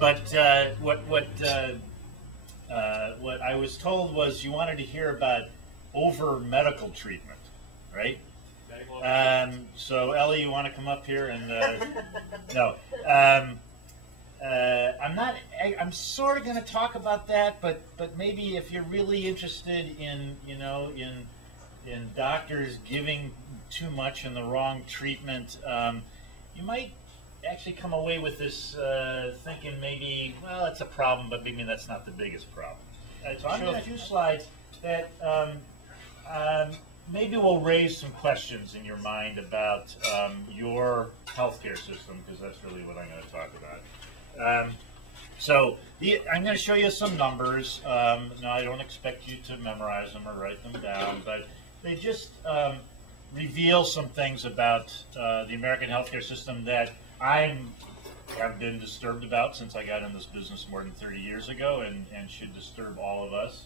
But what I was told was you wanted to hear about over medical treatment, right? So Ellie, you want to come up here and no? I'm sort of going to talk about that, but maybe if you're really interested in in doctors giving too much and the wrong treatment, you might actually come away with this thinking maybe, well, it's a problem, but maybe that's not the biggest problem. So I'll show a few slides that maybe will raise some questions in your mind about your healthcare system, because that's really what I'm going to talk about. I'm going to show you some numbers. Now, I don't expect you to memorize them or write them down, but they just reveal some things about the American healthcare system that have been disturbed about since I got in this business more than 30 years ago, and should disturb all of us.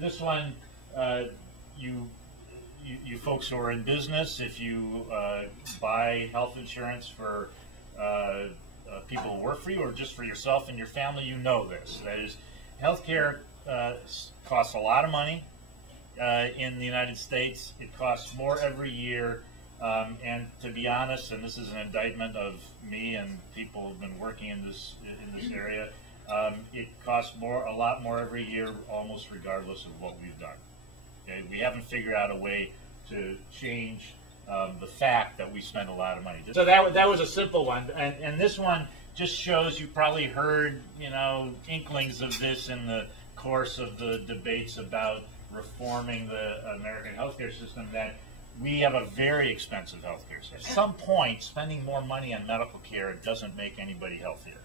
This one, you folks who are in business, if you buy health insurance for people who work for you or just for yourself and your family, you know this. That is, healthcare costs a lot of money in the United States. It costs more every year. And to be honest, and this is an indictment of me and people who've been working in this area, it costs a lot more every year, almost regardless of what we've done. Okay? We haven't figured out a way to change the fact that we spend a lot of money. So that was a simple one, and this one just shows, you probably heard inklings of this in the course of the debates about reforming the American healthcare system, that we have a very expensive healthcare system. At some point, spending more money on medical care doesn't make anybody healthier.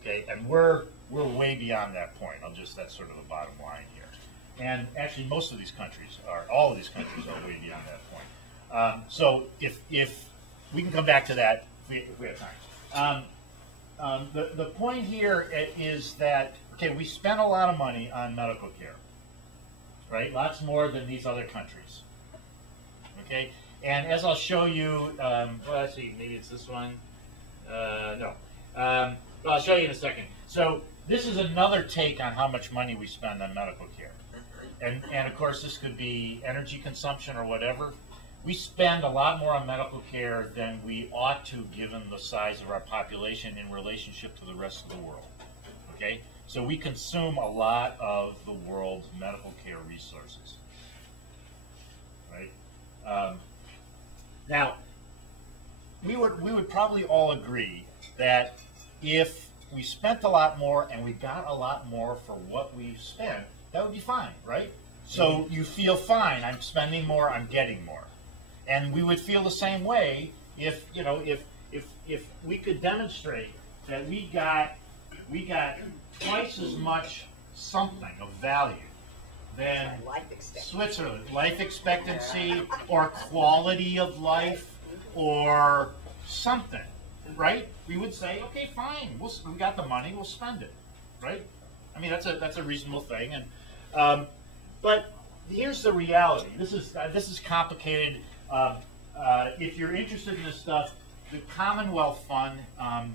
Okay, and we're way beyond that point. That's sort of the bottom line here. And actually, all of these countries are way beyond that point. So if we can come back to that if we have time. The point here is that, okay, we spend a lot of money on medical care, right? Lots more than these other countries. Okay, and as I'll show you, well, actually, maybe it's this one. No. Well, I'll show you in a second. So this is another take on how much money we spend on medical care. And of course, this could be energy consumption or whatever. We spend a lot more on medical care than we ought to, given the size of our population in relationship to the rest of the world. Okay, so we consume a lot of the world's medical care resources. Right? Now, we would probably all agree that if we spent a lot more and we got a lot more for what we spent, that would be fine, right? So you feel fine. I'm spending more. I'm getting more, and we would feel the same way if we could demonstrate that we got twice as much something of value than Switzerland, life expectancy or quality of life or something, right? We would say, okay, fine, we got the money, we'll spend it, right? I mean, that's a reasonable thing, and but here's the reality. This is complicated. If you're interested in this stuff, the Commonwealth Fund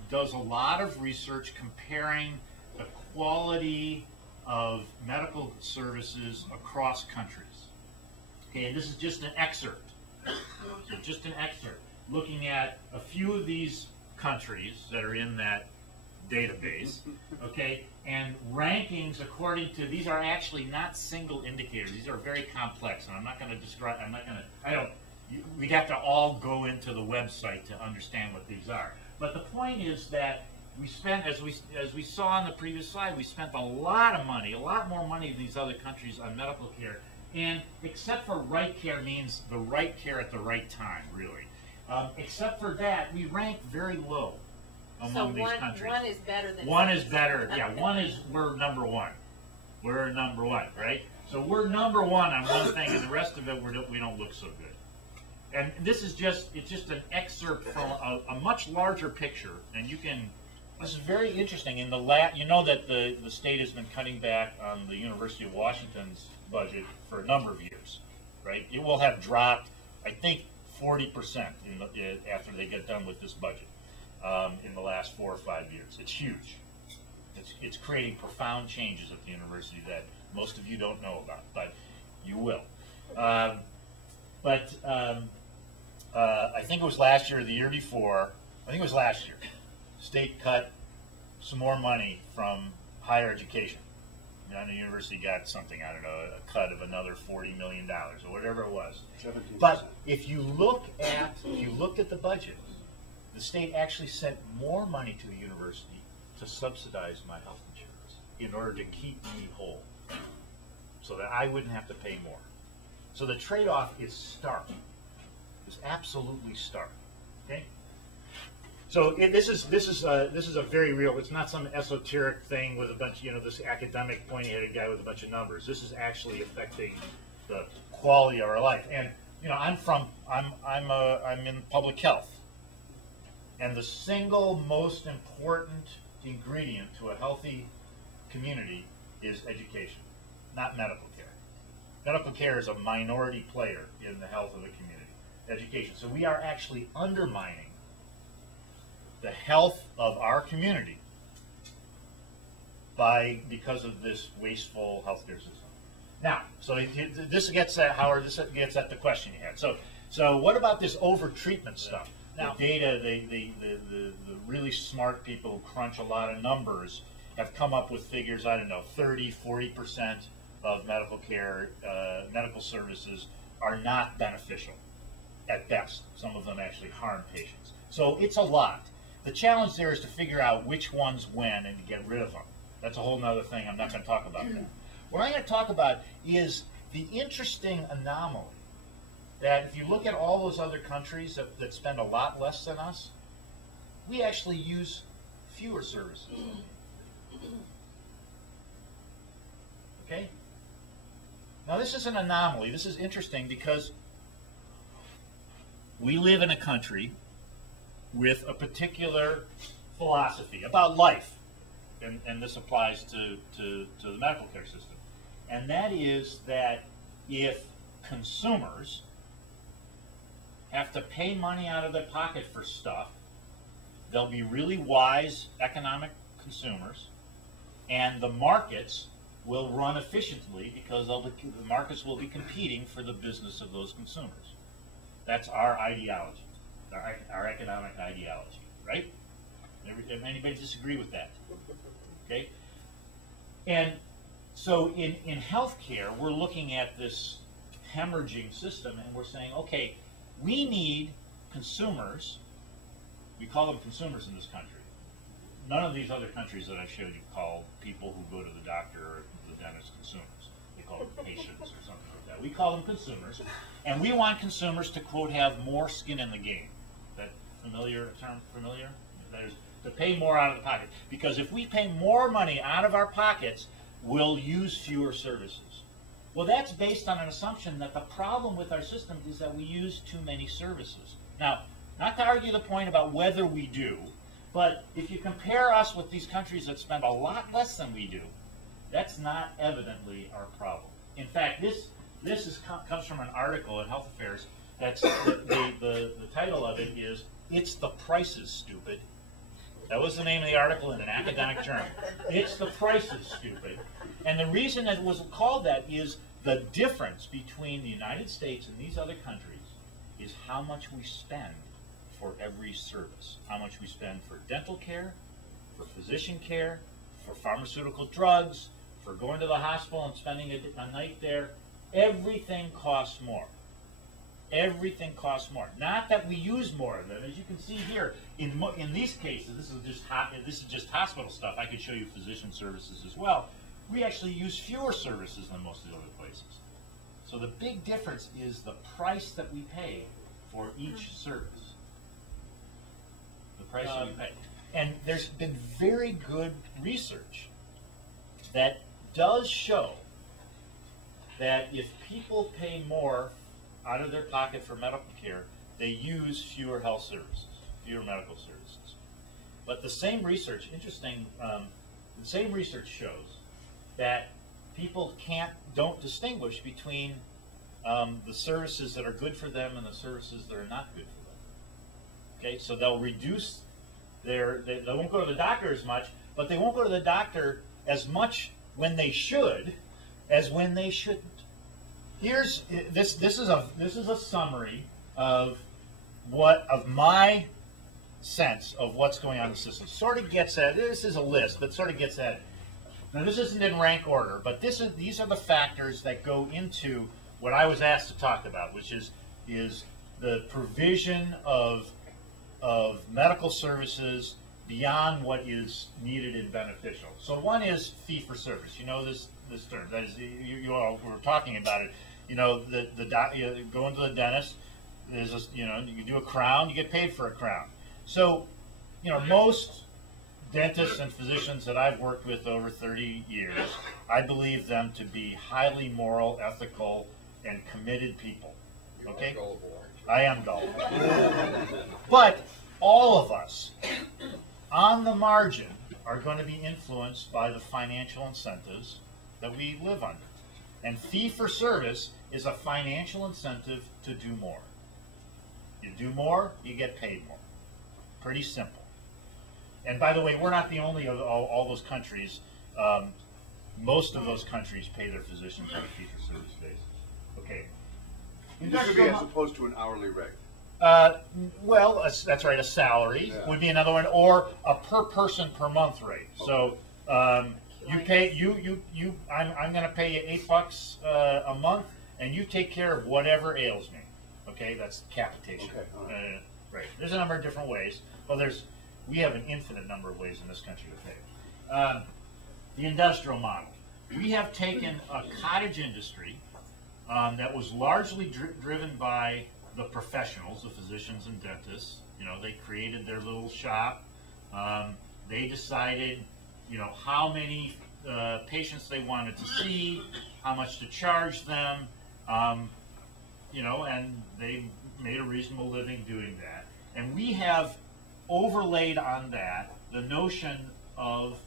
does a lot of research comparing the quality of medical services across countries. Okay, and this is just an excerpt. So just an excerpt looking at a few of these countries that are in that database, okay, and rankings according to, these are actually not single indicators. These are very complex, and I'm not going to describe, we'd have to all go into the website to understand what these are. But the point is that we spent, as we saw on the previous slide, we spent a lot of money, a lot more money than these other countries on medical care. And except for right care means the right care at the right time, really. Except for that, we rank very low among these countries. One is better than one is better. Yeah, we're number one. We're number one, right? So we're number one on one thing, and the rest of it we don't look so good. And this is just an excerpt from a much larger picture, and you can. This is very interesting. In you know that the state has been cutting back on the University of Washington's budget for a number of years. right? It will have dropped, I think, 40% after they get done with this budget in the last 4 or 5 years. It's huge. It's creating profound changes at the university that most of you don't know about, but you will. I think it was last year or the year before, I think it was last year, state cut some more money from higher education. And the university got something, I don't know, a cut of another $40 million or whatever it was. 17%. But if you looked at the budget, the state actually sent more money to the university to subsidize my health insurance in order to keep me whole, so that I wouldn't have to pay more. So the trade-off is stark. It's absolutely stark. Okay. So this is a very real. It's not some esoteric thing with a bunch, this academic pointy-headed guy with a bunch of numbers. This is actually affecting the quality of our life. And I'm in public health, and the single most important ingredient to a healthy community is education, not medical care. Medical care is a minority player in the health of the community. Education. So we are actually undermining the health of our community because of this wasteful healthcare system. Now, so this gets at, Howard, this gets at the question you had. So what about this over-treatment stuff? Now, the data, the really smart people who crunch a lot of numbers have come up with figures, I don't know, 30, 40% of medical care, medical services are not beneficial at best. Some of them actually harm patients. So it's a lot. The challenge there is to figure out which ones when and to get rid of them. That's a whole other thing. I'm not going to talk about that. What I'm going to talk about is the interesting anomaly that if you look at all those other countries that spend a lot less than us, we actually use fewer services. Okay? Now this is an anomaly. This is interesting because we live in a country with a particular philosophy about life, and this applies to the medical care system, and that is that if consumers have to pay money out of their pocket for stuff, they'll be really wise economic consumers, and the markets will run efficiently because the markets will be competing for the business of those consumers. That's our ideology, our economic ideology, right? Anybody disagree with that? Okay? And so in healthcare, we're looking at this hemorrhaging system, and we're saying, okay, we need consumers. We call them consumers in this country. None of these other countries that I showed you call people who go to the doctor or the dentist consumers. They call them patients or something like that. We call them consumers, and we want consumers to, quote, have more skin in the game. That familiar term? Familiar? That is, to pay more out of the pocket. Because if we pay more money out of our pockets, we'll use fewer services. Well, that's based on an assumption that the problem with our system is that we use too many services. Now, not to argue the point about whether we do, but if you compare us with these countries that spend a lot less than we do, that's not evidently our problem. In fact, this comes from an article in Health Affairs. That's the title of it is "It's the Prices, Stupid." That was the name of the article in an academic journal. It's the prices, stupid. And the reason it was called that is the difference between the United States and these other countries is how much we spend for every service. How much we spend for dental care, for physician care, for pharmaceutical drugs, for going to the hospital and spending a night there. Everything costs more. Everything costs more. Not that we use more of them. As you can see here, in these cases, this is just hospital stuff. I could show you physician services as well. We actually use fewer services than most of the other places. So the big difference is the price that we pay for each service. The price that we pay. And there's been very good research that does show that if people pay more out of their pocket for medical care, they use fewer health services, fewer medical services. But the same research, interesting, the same research shows that people don't distinguish between the services that are good for them and the services that are not good for them. Okay, so they'll reduce they won't go to the doctor as much, but they won't go to the doctor as much when they should as when they shouldn't. Here's this is a summary of my sense of what's going on in the system. Sort of gets at, this is a list, but sort of gets at, now this isn't in rank order, but these are the factors that go into what I was asked to talk about, which is the provision of medical services beyond what is needed and beneficial. So one is fee for service. You know this term. That is, you all were talking about it. You know, you go into the dentist. There's you do a crown, you get paid for a crown. So, most dentists and physicians that I've worked with over 30 years, I believe them to be highly moral, ethical, and committed people. Okay? I am gullible. But all of us, on the margin, are going to be influenced by the financial incentives that we live under. And fee for service is a financial incentive to do more. You do more, you get paid more. Pretty simple. And by the way, we're not the only of all those countries. Most of those countries pay their physicians on a fee for service basis. Okay. This would be as opposed to an hourly rate. Well, that's right. A salary would be another one, or a per person per month rate. Okay. So you pay I'm going to pay you $8 a month, and you take care of whatever ails me. Okay, that's capitation. Okay. Right. There's a number of different ways. Well, we have an infinite number of ways in this country to pay. The industrial model. We have taken a cottage industry that was largely driven by the professionals, the physicians and dentists. They created their little shop. They decided, how many patients they wanted to see, how much to charge them, and they made a reasonable living doing that. And we have overlaid on that the notion of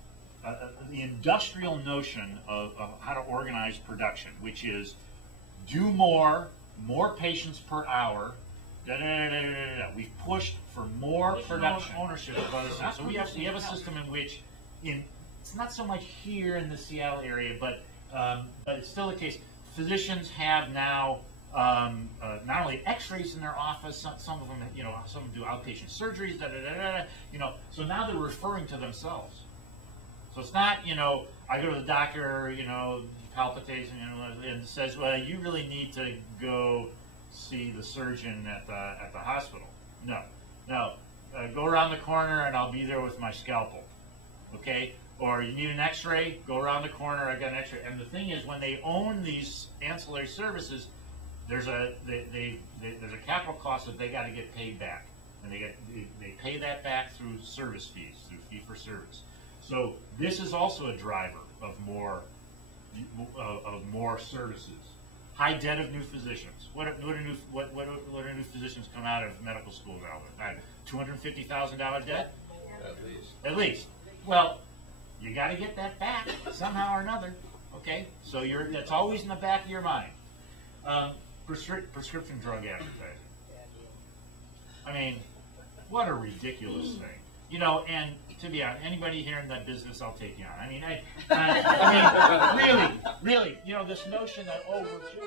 the industrial notion of how to organize production, which is do more patients per hour. We've pushed for more production ownership of other stuff. So we have a system in which, it's not so much here in the Seattle area, but it's still the case. Physicians have now not only X-rays in their office. Some of them, some do outpatient surgeries. So now they're referring to themselves. So it's not, I go to the doctor, palpitation, and says, well, you really need to go see the surgeon at the hospital. No, go around the corner and I'll be there with my scalpel. Okay, or you need an X-ray, go around the corner, I got an X-ray. And the thing is, when they own these ancillary services, there's a capital cost that they got to get paid back, and they pay that back through service fees, through fee for service. So this is also a driver of more services. High debt of new physicians. What do new physicians come out of medical school now with? $250,000 debt? At least. Well, you got to get that back somehow or another. Okay, so that's always in the back of your mind. Prescription drug advertising. I mean, what a ridiculous thing. And to be honest, anybody here in that business, I'll take you on. I mean, really, this notion that, we're just...